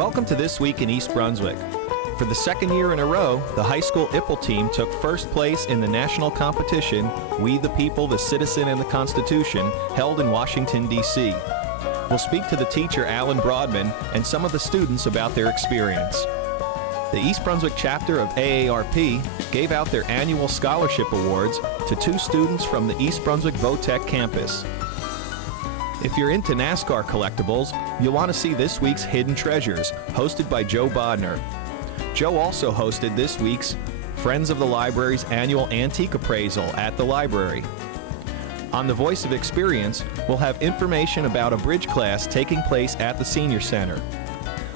Welcome to This Week in East Brunswick. For the second year in a row, the high school IPLE team took first place in the national competition, We the People, the Citizen, and the Constitution, held in Washington, D.C. We'll speak to the teacher, Alan Broadman, and some of the students about their experience. The East Brunswick chapter of AARP gave out their annual scholarship awards to 2 students from the East Brunswick Votech campus. If you're into Nascar collectibles, you'll want to see this week's Hidden Treasures, hosted by Joe Bodner. Joe also hosted this week's Friends of the Library's annual Antique Appraisal at the library. On The Voice of Experience, we'll have information about a bridge class taking place at the Senior Center,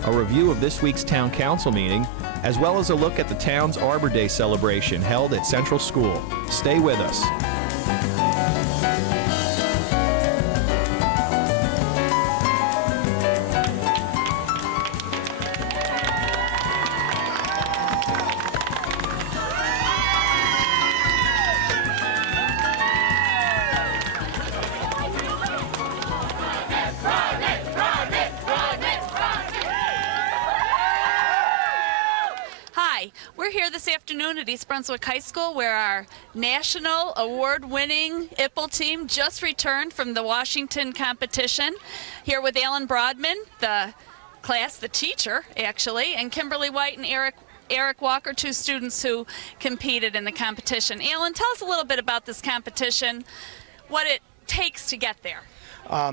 a review of this week's Town Council meeting, as well as a look at the town's Arbor Day celebration held at Central School. Stay with us. We're here this afternoon at East Brunswick High School where our national award-winning IPLE team just returned from the Washington competition. Here with Alan Broadman, the teacher actually, and Kimberly White and Eric Walker, 2 students who competed in the competition. Alan, tell us a little bit about this competition, what it takes to get there.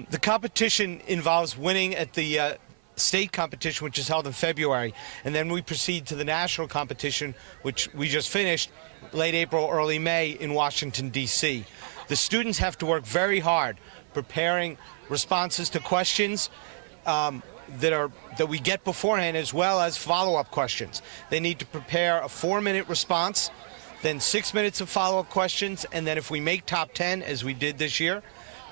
The competition involves winning at the state competition, which is held in February, and then we proceed to the national competition, which we just finished late April, early May in Washington, D.C. The students have to work very hard preparing responses to questions that we get beforehand, as well as follow-up questions. They need to prepare a 4-minute response, then 6 minutes of follow-up questions, and then if we make top 10, as we did this year,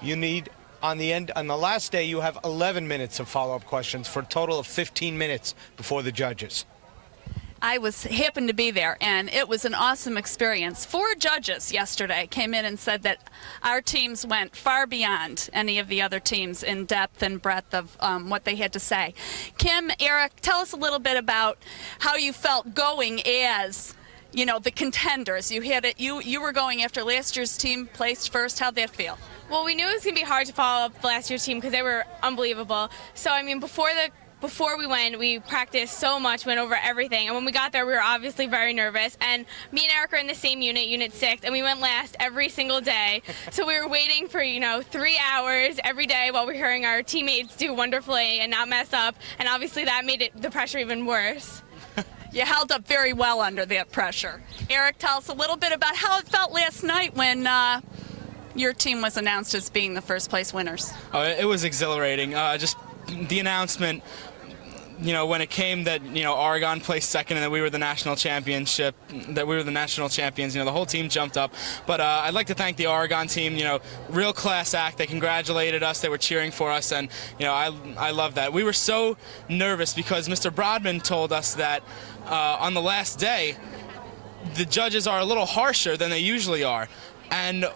you need on the last day, you have 11 minutes of follow-up questions for a total of 15 minutes before the judges. I happened to be there, and it was an awesome experience. 4 judges yesterday came in and said that our teams went far beyond any of the other teams in depth and breadth of what they had to say. Kim, Eric, tell us a little bit about how you felt going as, you know, the contenders. You had it. You were going after last year's team placed first. How'd that feel? Well, we knew it was going to be hard to follow up last year's team because they were unbelievable. So, I mean, before we went, we practiced so much, went over everything. And when we got there, we were obviously very nervous. And me and Eric are in the same unit, Unit 6, and we went last every single day. So we were waiting for, 3 hours every day while we were hearing our teammates do wonderfully and not mess up. And obviously that made the pressure even worse. You held up very well under that pressure. Eric, tell us a little bit about how it felt last night when your team was announced as being the first place winners. It was exhilarating. Just the announcement, when it came that, Oregon placed second and that we were the national champions, the whole team jumped up. But I'd like to thank the Oregon team, real class act. They congratulated us. They were cheering for us, and, I love that. We were so nervous because Mr. Broadman told us that on the last day, the judges are a little harsher than they usually are. And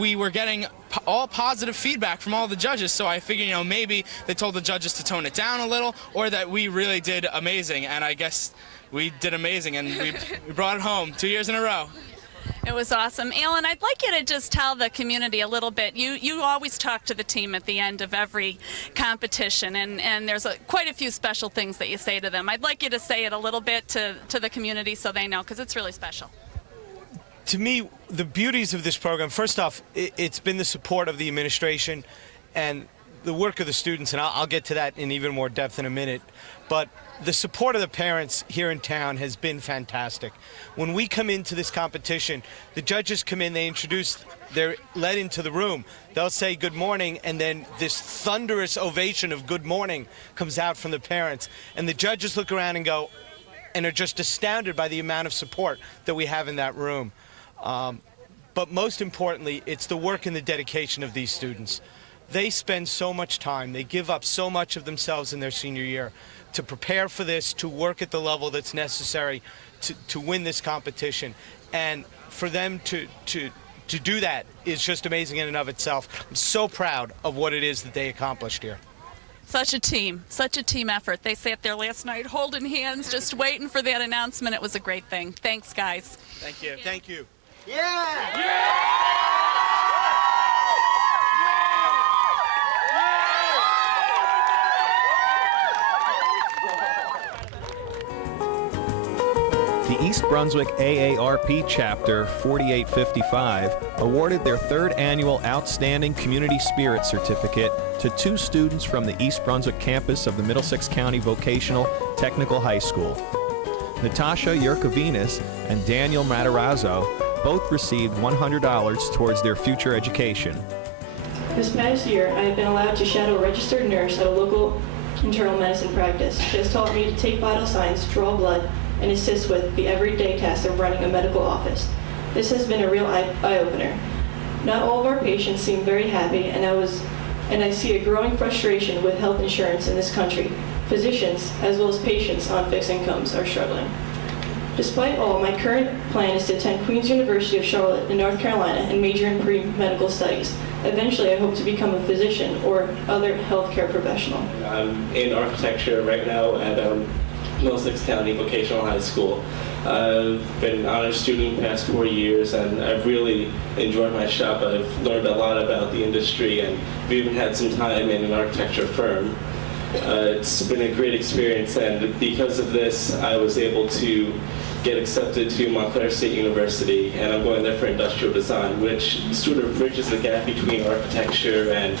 we were getting all positive feedback from all the judges, so I figured, maybe they told the judges to tone it down a little, or that we really did amazing, and I guess we did amazing, and we brought it home 2 years in a row. It was awesome. Alan, I'd like you to just tell the community a little bit. You always talk to the team at the end of every competition, and there's quite a few special things that you say to them. I'd like you to say it a little bit to the community so they know, because it's really special. To me, the beauties of this program, first off, it's been the support of the administration and the work of the students, and I'll get to that in even more depth in a minute. But the support of the parents here in town has been fantastic. When we come into this competition, the judges come in, they're led into the room. They'll say good morning, and then this thunderous ovation of good morning comes out from the parents. And the judges look around and go, and are just astounded by the amount of support that we have in that room. But most importantly, it's the work and the dedication of these students. They spend so much time, they give up so much of themselves in their senior year to prepare for this, to work at the level that's necessary to win this competition. And for them to do that is just amazing in and of itself. I'm so proud of what it is that they accomplished here. Such a team effort. They sat there last night holding hands, just waiting for that announcement. It was a great thing. Thanks, guys. Thank you. Thank you. The East Brunswick AARP Chapter 4855 awarded their third annual Outstanding Community Spirit Certificate to 2 students from the East Brunswick campus of the Middlesex County Vocational Technical High School. Natasha Yurkovinas and Daniel Matarazzo both received $100 towards their future education. This past year, I have been allowed to shadow a registered nurse at a local internal medicine practice. She has taught me to take vital signs, draw blood, and assist with the everyday tasks of running a medical office. This has been a real eye-opener. Not all of our patients seem very happy, and I see a growing frustration with health insurance in this country. Physicians, as well as patients on fixed incomes, are struggling. Despite all, my current plan is to attend Queen's University of Charlotte in North Carolina and major in pre-medical studies. Eventually, I hope to become a physician or other healthcare professional. I'm in architecture right now at Middlesex County Vocational High School. I've been an honor student the past 4 years, and I've really enjoyed my shop. I've learned a lot about the industry, and we've even had some time in an architecture firm. It's been a great experience, and because of this, I was able to get accepted to Montclair State University, and I'm going there for industrial design, which sort of bridges the gap between architecture and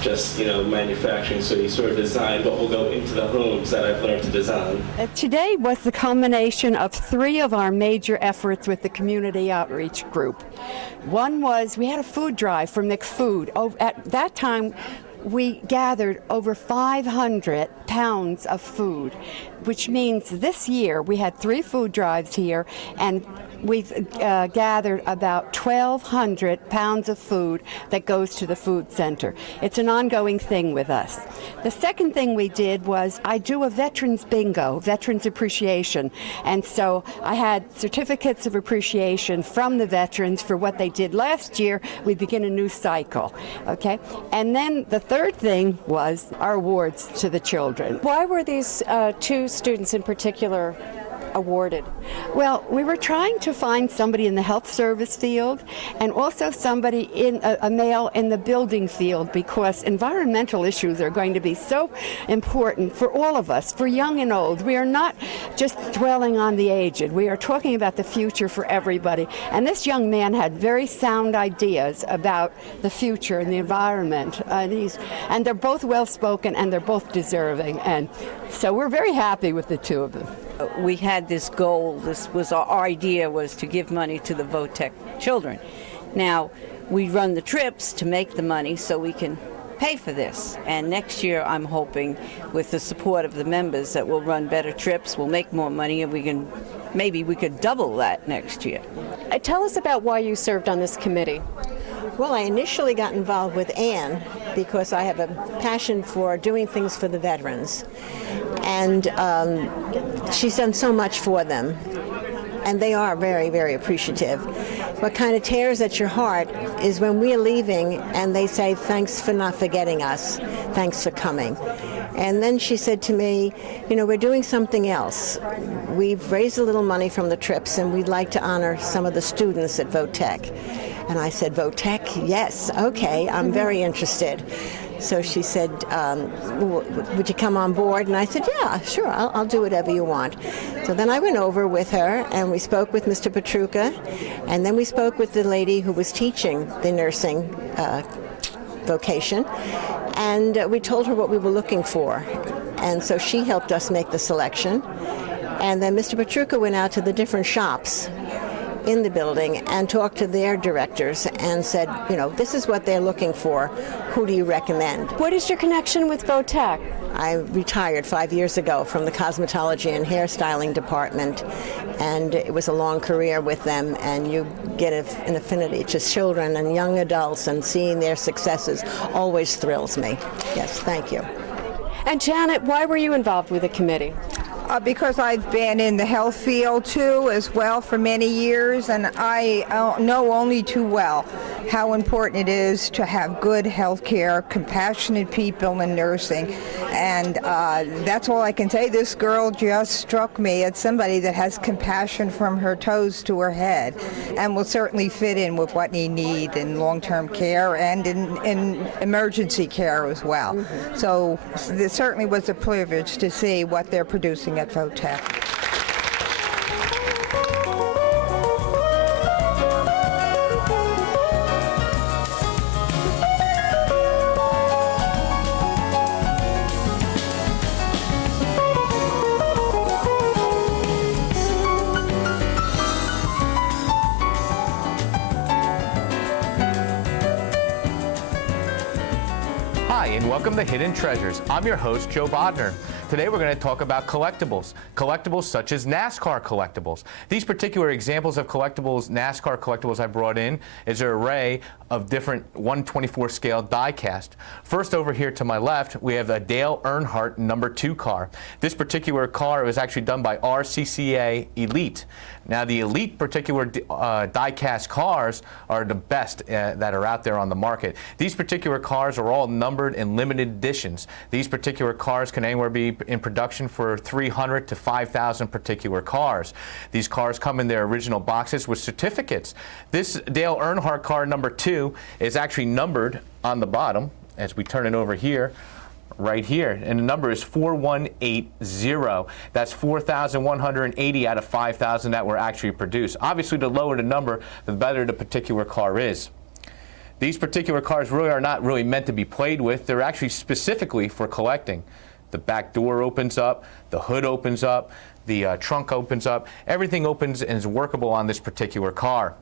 just, manufacturing. So you sort of design what will go into the homes that I've learned to design. Today was the culmination of 3 of our major efforts with the community outreach group. One was we had a food drive for McFood. At that time, we gathered over 500 pounds of food, which means this year we had 3 food drives here, and we've gathered about 1,200 pounds of food that goes to the food center. It's an ongoing thing with us. The second thing we did was I do a veterans bingo, veterans appreciation, and so I had certificates of appreciation from the veterans for what they did last year. We begin a new cycle, okay? And then the third thing was our awards to the children. Why were these 2 students in particular awarded? Well, we were trying to find somebody in the health service field and also somebody in a male in the building field, because environmental issues are going to be so important for all of us, for young and old. We are not just dwelling on the aged. We are talking about the future for everybody. And this young man had very sound ideas about the future and the environment. And they're both well-spoken and they're both deserving. And so we're very happy with the 2 of them. We had this goal, this was our idea, was to give money to the VOTEC children. Now, we run the trips to make the money so we can pay for this. And next year, I'm hoping, with the support of the members, that we'll run better trips, we'll make more money, and maybe we could double that next year. Tell us about why you served on this committee. Well, I initially got involved with Anne because I have a passion for doing things for the veterans. And she's done so much for them. And they are very, very appreciative. What kind of tears at your heart is when we're leaving and they say, thanks for not forgetting us. Thanks for coming. And then she said to me, we're doing something else. We've raised a little money from the trips and we'd like to honor some of the students at VOTEC. And I said, VOTEC? Yes, okay, I'm very interested. So she said, would you come on board? And I said, yeah, sure, I'll do whatever you want. So then I went over with her, and we spoke with Mr. Petruka, and then we spoke with the lady who was teaching the nursing vocation, and we told her what we were looking for. And so she helped us make the selection. And then Mr. Petruka went out to the different shops in the building and talked to their directors and said, this is what they're looking for. Who do you recommend? What is your connection with VOTEC? I retired 5 years ago from the cosmetology and hairstyling department, and it was a long career with them, and you get an affinity to children and young adults, and seeing their successes always thrills me. Yes, thank you. And Janet, why were you involved with the committee? Because I've been in the health field too as well for many years, and I know only too well how important it is to have good health care, compassionate people in nursing, and that's all I can say. This girl just struck me as somebody that has compassion from her toes to her head and will certainly fit in with what we need in long-term care and in emergency care as well. So it certainly was a privilege to see what they're producing at Votech. Hi, and welcome to Hidden Treasures. I'm your host, Joe Bodner. Today we're going to talk about collectibles. Collectibles such as Nascar collectibles. These particular examples of collectibles, NASCAR collectibles I brought in, is an array of different 1/24 scale die cast. First, over here to my left, we have a Dale Earnhardt #2 car. This particular car was actually done by RCCA Elite. Now, the Elite particular die-cast cars are the best that are out there on the market. These particular cars are all numbered in limited editions. These particular cars can anywhere be in production for 300 to 5,000 particular cars. These cars come in their original boxes with certificates. This Dale Earnhardt car #2 is actually numbered on the bottom as we turn it over here. Right here, and the number is 4180. That's 4,180 out of 5,000 that were actually produced. Obviously, the lower the number, the better the particular car is. These particular cars really are not really meant to be played with. They're actually specifically for collecting. The back door opens up, the hood opens up, the trunk opens up. Everything opens and is workable on this particular car.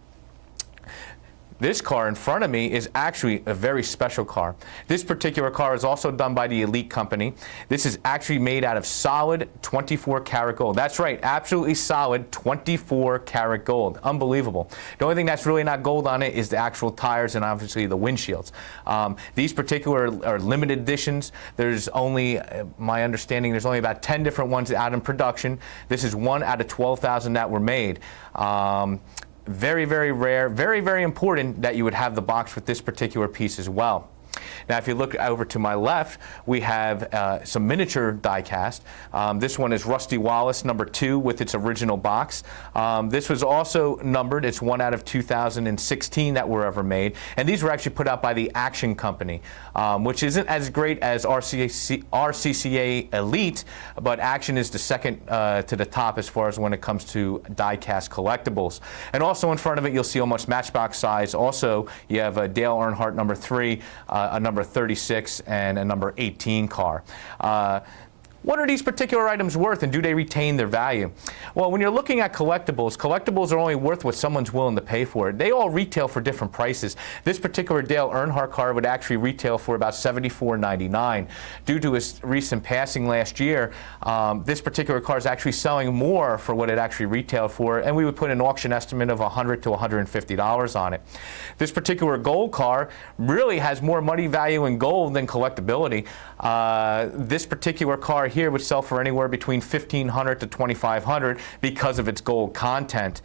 This car in front of me is actually a very special car. This particular car is also done by the Elite Company. This is actually made out of solid 24 karat gold. That's right, absolutely solid 24 karat gold. Unbelievable. The only thing that's really not gold on it is the actual tires and obviously the windshields. These particular are limited editions. There's only, my understanding, there's only about 10 different ones out in production. This is 1 out of 12,000 that were made. Very, very rare, very, very important that you would have the box with this particular piece as well. Now, if you look over to my left, we have some miniature die cast. This one is Rusty Wallace #2 with its original box. This was also numbered. It's 1 out of 2016 that were ever made. And these were actually put out by the Action Company, which isn't as great as RCCA Elite, but Action is the second to the top as far as when it comes to die cast collectibles. And also in front of it, you'll see almost matchbox size. Also, you have a Dale Earnhardt #3, a number 36, and a number 18 car. What are these particular items worth, and do they retain their value? Well, when you're looking at collectibles, collectibles are only worth what someone's willing to pay for it. They all retail for different prices. This particular Dale Earnhardt car would actually retail for about $74.99. Due to his recent passing last year, this particular car is actually selling more for what it actually retailed for, and we would put an auction estimate of $100 to $150 on it. This particular gold car really has more money value in gold than collectability. This particular car here would sell for anywhere between $1,500 to $2,500 because of its gold content.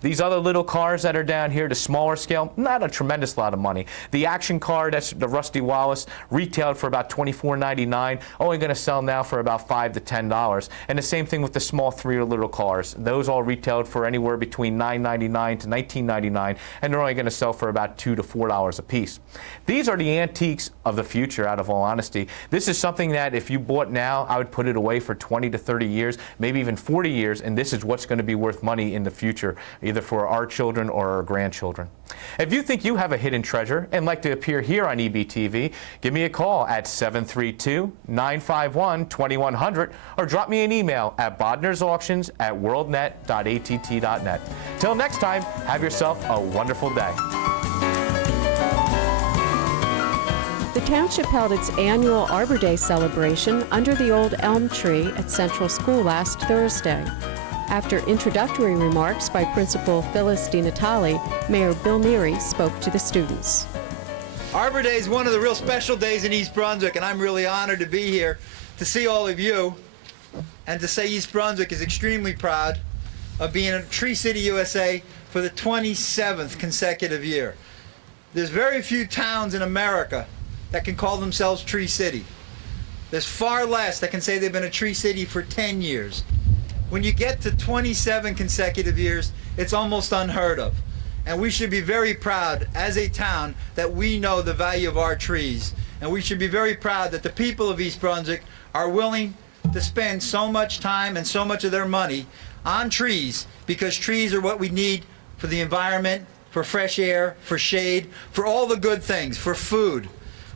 These other little cars that are down here, the smaller scale, not a tremendous lot of money. The Action car, that's the Rusty Wallace, retailed for about $24.99, only going to sell now for about $5 to $10. And the same thing with the small 3 little cars. Those all retailed for anywhere between $9.99 to $19.99, and they're only going to sell for about $2 to $4 a piece. These are the antiques of the future, out of all honesty. This is something that if you bought now, I would put it away for 20 to 30 years, maybe even 40 years, and this is what's going to be worth money in the future, either for our children or our grandchildren. If you think you have a hidden treasure and like to appear here on EBTV, give me a call at 732-951-2100 or drop me an email at bodnersauctions@worldnet.att.net. Till next time, have yourself a wonderful day. The township held its annual Arbor Day celebration under the old elm tree at Central School last Thursday. After introductory remarks by Principal Phyllis DiNatale, Mayor Bill Neary spoke to the students. Arbor Day is one of the real special days in East Brunswick, and I'm really honored to be here to see all of you. and to say East Brunswick is extremely proud of being a Tree City USA for the 27th consecutive year. There's very few towns in America that can call themselves Tree City. There's far less that can say they've been a Tree City for 10 years. When you get to 27 consecutive years, it's almost unheard of. And we should be very proud as a town that we know the value of our trees. And we should be very proud that the people of East Brunswick are willing to spend so much time and so much of their money on trees, because trees are what we need for the environment, for fresh air, for shade, for all the good things, for food,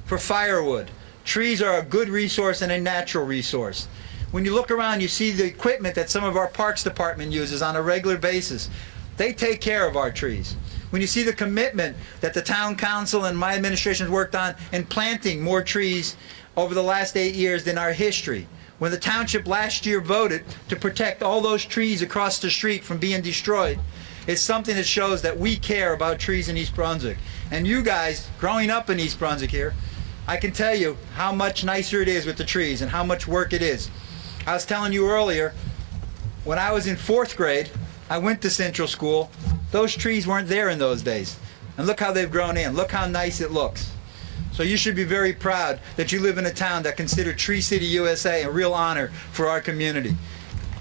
for firewood. Trees are a good resource and a natural resource. When you look around, you see the equipment that some of our Parks Department uses on a regular basis. They take care of our trees. When you see the commitment that the town council and my administration has worked on in planting more trees over the last 8 years than our history. When the township last year voted to protect all those trees across the street from being destroyed, it's something that shows that we care about trees in East Brunswick. And you guys, growing up in East Brunswick here, I can tell you how much nicer it is with the trees and how much work it is. I was telling you earlier, when I was in 4th grade, I went to Central School. Those trees weren't there in those days. And look how they've grown in. Look how nice it looks. So you should be very proud that you live in a town that considered Tree City USA a real honor for our community.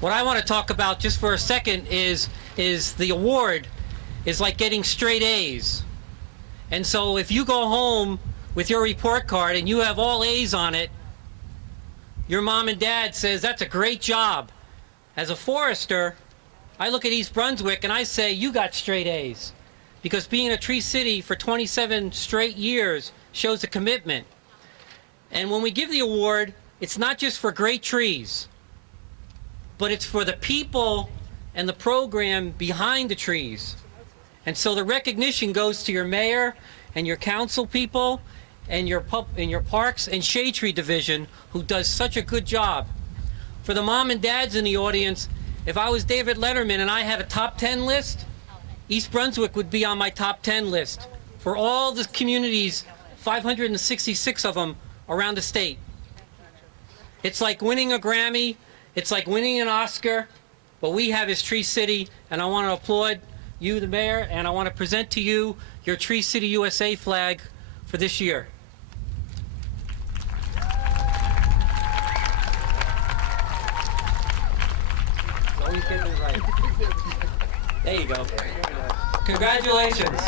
What I want to talk about just for a second is the award is like getting straight A's. And so if you go home with your report card and you have all A's on it, your mom and dad says, that's a great job. As a forester, I look at East Brunswick and I say, you got straight A's. Because being a Tree City for 27 straight years shows a commitment. And when we give the award, it's not just for great trees, but it's for the people and the program behind the trees. And so the recognition goes to your mayor and your council people and your parks and shade tree division, who does such a good job. For the mom and dads in the audience, if I was David Letterman and I had a top 10 list, East Brunswick would be on my top 10 list for all the communities, 566 of them around the state. It's like winning a Grammy, it's like winning an Oscar. What we have is Tree City, and I want to applaud you, the mayor, and I want to present to you your Tree City USA flag for this year. Always get it right. There you go. Congratulations.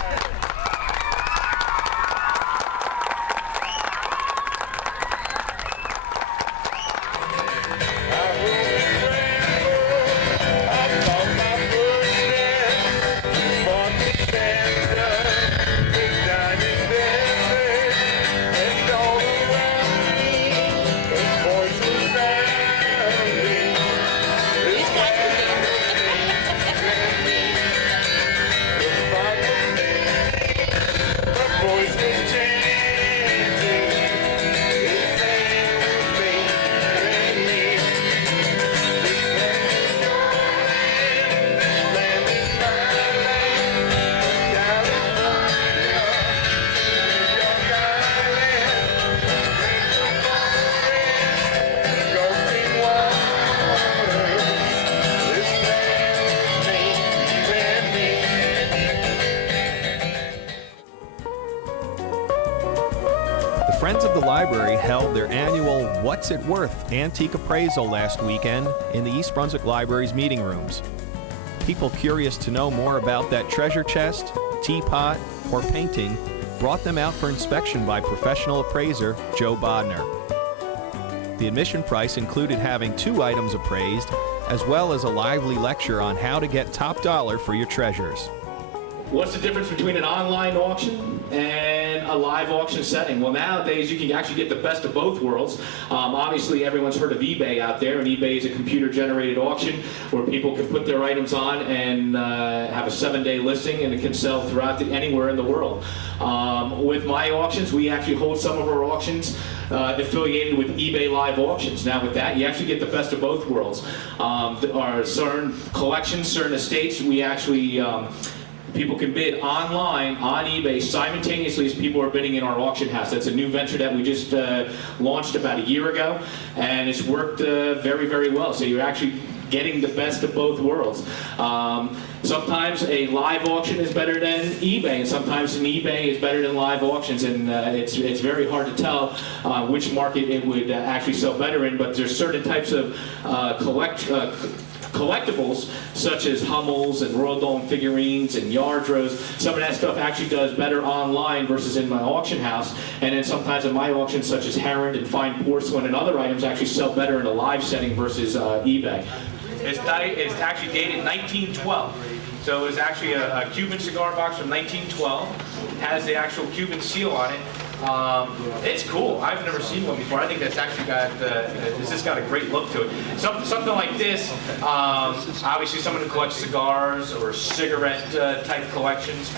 Friends of the Library held their annual What's It Worth antique appraisal last weekend in the East Brunswick Library's meeting rooms. People curious to know more about that treasure chest, teapot, or painting brought them out for inspection by professional appraiser Joe Bodner. The admission price included having 2 items appraised, as well as a lively lecture on how to get top dollar for your treasures. What's the difference between an online auction and a live auction setting? Well, nowadays you can actually get the best of both worlds. Obviously, everyone's heard of eBay out there, and eBay is a computer-generated auction where people can put their items on and have a 7-day listing, and it can sell throughout anywhere in the world. With my auctions, we actually hold some of our auctions affiliated with eBay Live Auctions. Now, with that, you actually get the best of both worlds. Our certain collections, certain estates, we actually People can bid online on eBay simultaneously as people are bidding in our auction house. That's a new venture that we just launched about a year ago, and it's worked very, very well. So you're actually getting the best of both worlds. Sometimes a live auction is better than eBay, and sometimes an eBay is better than live auctions, and it's very hard to tell which market it would actually sell better in, but there's certain types of collectibles, such as Hummels and Royal Dome figurines and Yardros. Some of that stuff actually does better online versus in my auction house. And then sometimes in my auctions, such as Heron and fine porcelain and other items, actually sell better in a live setting versus eBay. It's actually dated 1912. So it was actually a Cuban cigar box from 1912. It has the actual Cuban seal on it. It's cool. I've never seen one before. I think that's actually got it's just got a great look to it. Something like this. Obviously, someone who collects cigars or cigarette type collections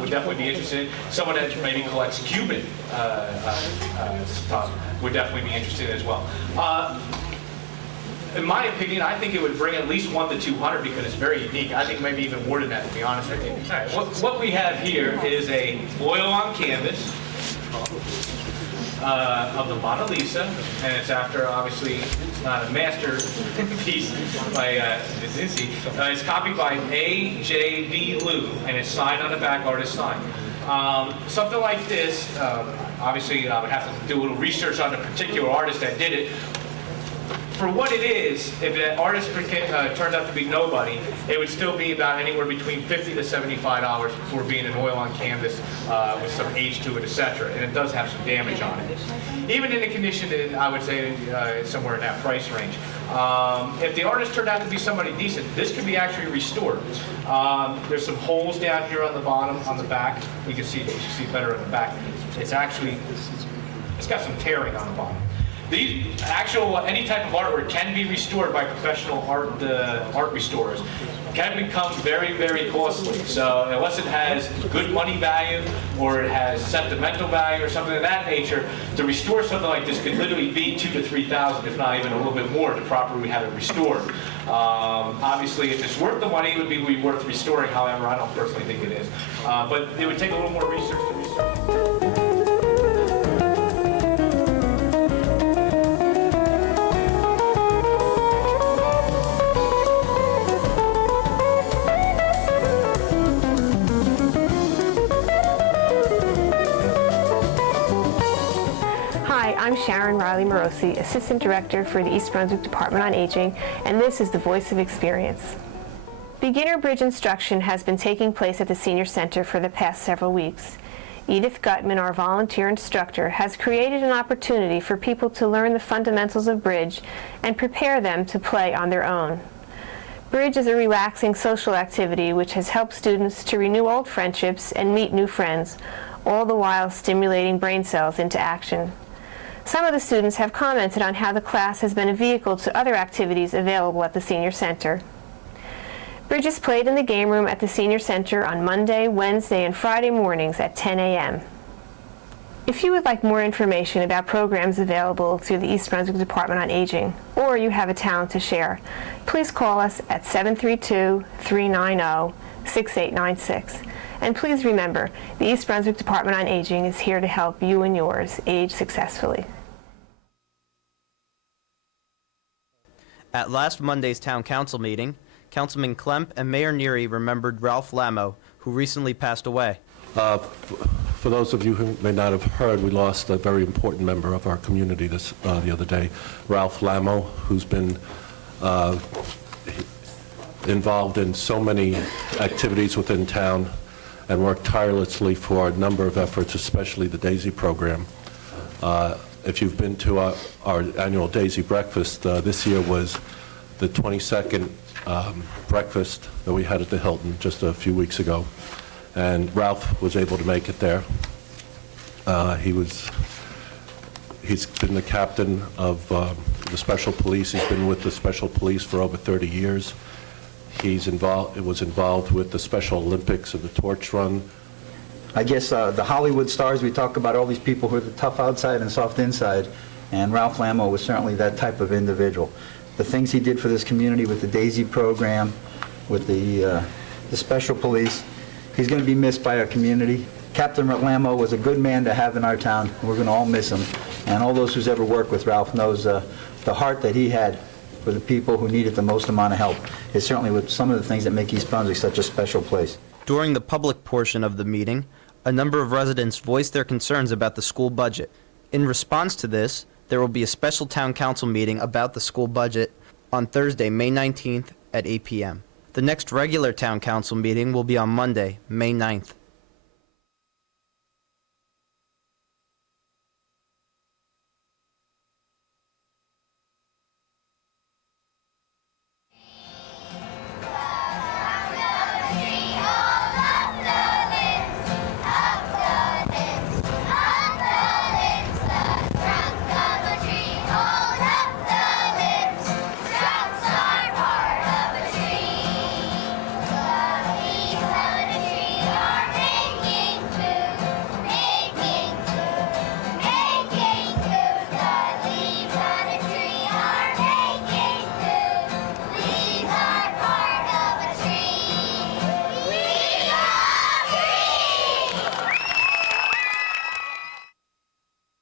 would definitely be interested. Someone that maybe collects Cuban stuff would definitely be interested as well. In my opinion, I think it would bring at least 1 to 200 because it's very unique. I think maybe even more than that, to be honest with you. All right, what we have here is a oil on canvas of the Mona Lisa, and it's after, obviously, it's not a masterpiece by Vizinci. It's copied by A.J.V. Liu, and it's signed on the back, artist sign. Something like this, obviously, I would have to do a little research on the particular artist that did it. For what it is, if the artist turned out to be nobody, it would still be about anywhere between $50 to $75 for being an oil on canvas with some age to it, etc. And it does have some damage on it. Even in the condition, I would say somewhere in that price range. If the artist turned out to be somebody decent, this could be actually restored. There's some holes down here on the bottom, on the back. You can see better on the back. It's got some tearing on the bottom. These any type of artwork can be restored by professional art restorers. Can become very, very costly. So unless it has good money value or it has sentimental value or something of that nature, to restore something like this could literally be $2,000 to $3,000, if not even a little bit more, to properly have it restored. Obviously, if it's worth the money, it would be worth restoring. However, I don't personally think it is. But it would take a little more research to restore. I'm Sharon Riley Morosi, Assistant Director for the East Brunswick Department on Aging, and this is the Voice of Experience. Beginner bridge instruction has been taking place at the Senior Center for the past several weeks. Edith Gutman, our volunteer instructor, has created an opportunity for people to learn the fundamentals of bridge and prepare them to play on their own. Bridge is a relaxing social activity which has helped students to renew old friendships and meet new friends, all the while stimulating brain cells into action. Some of the students have commented on how the class has been a vehicle to other activities available at the Senior Center. Bridge is played in the game room at the Senior Center on Monday, Wednesday, and Friday mornings at 10 a.m. If you would like more information about programs available through the East Brunswick Department on Aging, or you have a talent to share, please call us at 732-390-6896. And please remember, the East Brunswick Department on Aging is here to help you and yours age successfully. At last Monday's Town Council meeting, Councilman Klemp and Mayor Neary remembered Ralph Lamo, who recently passed away. For those of you who may not have heard, we lost a very important member of our community the other day, Ralph Lamo, who's been involved in so many activities within town and worked tirelessly for a number of efforts, especially the Daisy program. If you've been to our annual Daisy breakfast, this year was the 22nd breakfast that we had at the Hilton just a few weeks ago. And Ralph was able to make it there. He's been the captain of the Special Police. He's been with the Special Police for over 30 years. Was involved with the Special Olympics and the torch run. I guess the Hollywood stars, we talk about all these people who are the tough outside and soft inside, and Ralph Lamo was certainly that type of individual. The things he did for this community with the Daisy program, with the Special Police, He's going to be missed by our community. Captain Lamo was a good man to have in our town. We're going to all miss him. And all those who's ever worked with Ralph knows the heart that he had for the people who needed the most amount of help. It's certainly with some of the things that make East Brunswick such a special place. During the public portion of the meeting, a number of residents voiced their concerns about the school budget. In response to this, there will be a special town council meeting about the school budget on Thursday, May 19th at 8 p.m. The next regular town council meeting will be on Monday, May 9th.